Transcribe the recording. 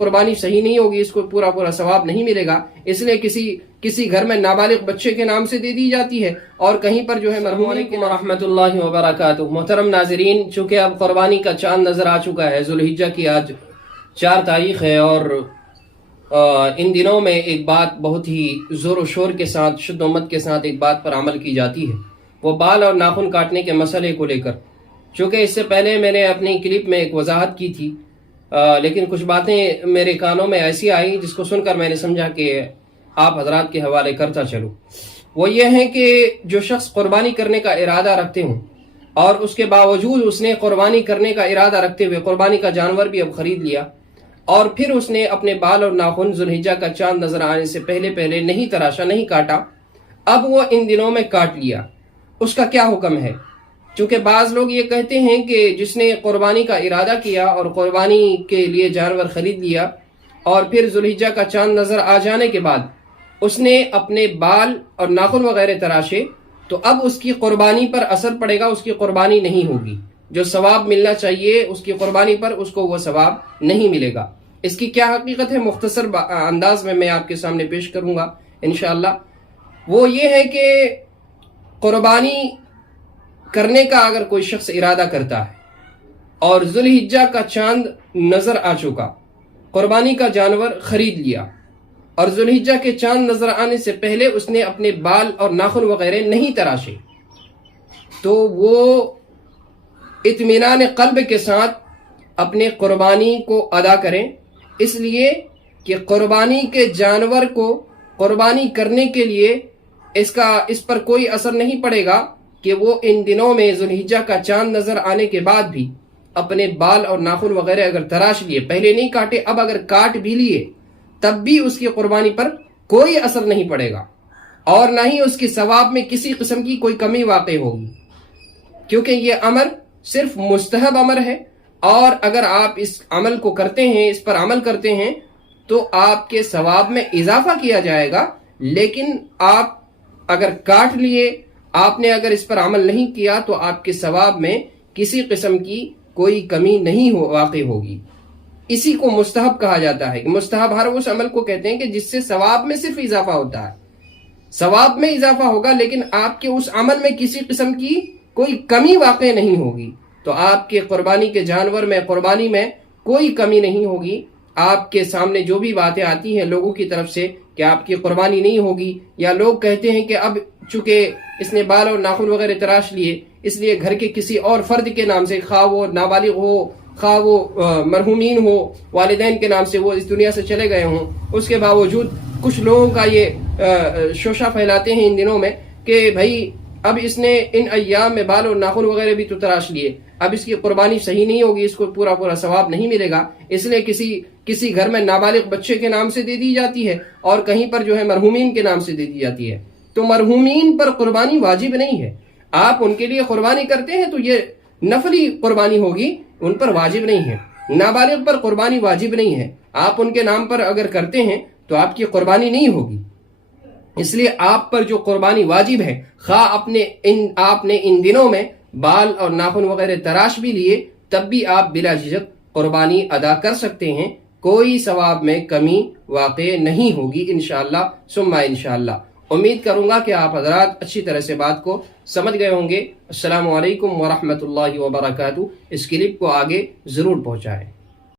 قربانی صحیح نہیں ہوگی، اس کو پورا پورا ثواب نہیں ملے گا، اس لیے کسی گھر میں نابالغ بچے کے نام سے دے دی جاتی ہے اور کہیں پر جو ہے مرحوم علیکم ورحمۃ اللہ وبرکاتہ۔ محترم ناظرین، چونکہ اب قربانی کا چاند نظر آ چکا ہے، ذوالحجہ کی آج 4 تاریخ ہے، اور ان دنوں میں ایک بات بہت ہی زور و شور کے ساتھ، شد و مت کے ساتھ ایک بات پر عمل کی جاتی ہے، وہ بال اور ناخن کاٹنے کے مسئلے کو لے کر۔ چونکہ اس سے پہلے میں نے اپنی کلپ میں ایک وضاحت کی تھی، لیکن کچھ باتیں میرے کانوں میں ایسی آئی جس کو سن کر میں نے سمجھا کہ آپ حضرات کے حوالے کرتا چلوں۔ وہ یہ ہے کہ جو شخص قربانی کرنے کا ارادہ رکھتے ہوں اور اس کے باوجود اس نے قربانی کرنے کا ارادہ رکھتے ہوئے قربانی کا جانور بھی اب خرید لیا، اور پھر اس نے اپنے بال اور ناخن ذوالحجہ کا چاند نظر آنے سے پہلے نہیں تراشا، نہیں کاٹا، اب وہ ان دنوں میں کاٹ لیا، اس کا کیا حکم ہے؟ چونکہ بعض لوگ یہ کہتے ہیں کہ جس نے قربانی کا ارادہ کیا اور قربانی کے لیے جانور خرید لیا اور پھر ذوالحجہ کا چاند نظر آ جانے کے بعد اس نے اپنے بال اور ناخن وغیرہ تراشے، تو اب اس کی قربانی پر اثر پڑے گا، اس کی قربانی نہیں ہوگی، جو ثواب ملنا چاہیے اس کی قربانی پر اس کو وہ ثواب نہیں ملے گا۔ اس کی کیا حقیقت ہے مختصر انداز میں آپ کے سامنے پیش کروں گا انشاءاللہ۔ وہ یہ ہے کہ قربانی کرنے کا اگر کوئی شخص ارادہ کرتا ہے اور ذوالحجہ کا چاند نظر آ چکا، قربانی کا جانور خرید لیا اور ذوالحجہ کے چاند نظر آنے سے پہلے اس نے اپنے بال اور ناخن وغیرہ نہیں تراشے، تو وہ اطمینان قلب کے ساتھ اپنے قربانی کو ادا کریں، اس لیے کہ قربانی کے جانور کو قربانی کرنے کے لیے اس پر کوئی اثر نہیں پڑے گا کہ وہ ان دنوں میں ذوالحجہ کا چاند نظر آنے کے بعد بھی اپنے بال اور ناخن وغیرہ اگر تراش لیے، پہلے نہیں کاٹے، اب اگر کاٹ بھی لیے تب بھی اس کی قربانی پر کوئی اثر نہیں پڑے گا، اور نہ ہی اس کی ثواب میں کسی قسم کی کوئی کمی واقع ہوگی، کیونکہ یہ امر صرف مستحب امر ہے، اور اگر آپ اس عمل کو کرتے ہیں، اس پر عمل کرتے ہیں، تو آپ کے ثواب میں اضافہ کیا جائے گا، لیکن آپ اگر کاٹ لیے، آپ نے اگر اس پر عمل نہیں کیا، تو آپ کے ثواب میں کسی قسم کی کوئی کمی نہیں واقع ہوگی۔ اسی کو مستحب کہا جاتا ہے۔ مستحب ہر اس عمل کو کہتے ہیں کہ جس سے ثواب میں صرف اضافہ ہوتا ہے، ثواب میں اضافہ ہوگا لیکن آپ کے اس عمل میں کسی قسم کی کوئی کمی واقع نہیں ہوگی، تو آپ کے قربانی کے جانور میں، قربانی میں کوئی کمی نہیں ہوگی۔ آپ کے سامنے جو بھی باتیں آتی ہیں لوگوں کی طرف سے کہ آپ کی قربانی نہیں ہوگی، یا لوگ کہتے ہیں کہ اب چونکہ اس نے بال اور ناخن وغیرہ تراش لیے، اس لیے گھر کے کسی اور فرد کے نام سے، خواہ وہ نابالغ ہو، خواہ وہ مرحومین ہو، والدین کے نام سے وہ اس دنیا سے چلے گئے ہوں، اس کے باوجود کچھ لوگوں کا یہ شوشہ پھیلاتے ہیں ان دنوں میں کہ بھائی اب اس نے ان ایام میں بال اور ناخن وغیرہ بھی تو تراش لیے، اب اس کی قربانی صحیح نہیں ہوگی، اس کو پورا پورا ثواب نہیں ملے گا، اس لیے کسی گھر میں نابالغ بچے کے نام سے دے دی جاتی ہے اور کہیں پر جو ہے مرحومین کے نام سے دے دی جاتی ہے۔ تو مرحومین پر قربانی واجب نہیں ہے، آپ ان کے لیے قربانی کرتے ہیں تو یہ نفلی قربانی ہوگی، ان پر واجب نہیں ہے۔ نابالغ پر قربانی واجب نہیں ہے، آپ ان کے نام پر اگر کرتے ہیں تو آپ کی قربانی نہیں ہوگی۔ اس لیے آپ پر جو قربانی واجب ہے، خواہ آپ نے ان دنوں میں بال اور ناخن وغیرہ تراش بھی لیے، تب بھی آپ بلا جھجک قربانی ادا کر سکتے ہیں، کوئی ثواب میں کمی واقع نہیں ہوگی انشاءاللہ ثم انشاءاللہ۔ امید کروں گا کہ آپ حضرات اچھی طرح سے بات کو سمجھ گئے ہوں گے۔ السلام علیکم ورحمۃ اللہ وبرکاتہ۔ اس کلپ کو آگے ضرور پہنچائیں۔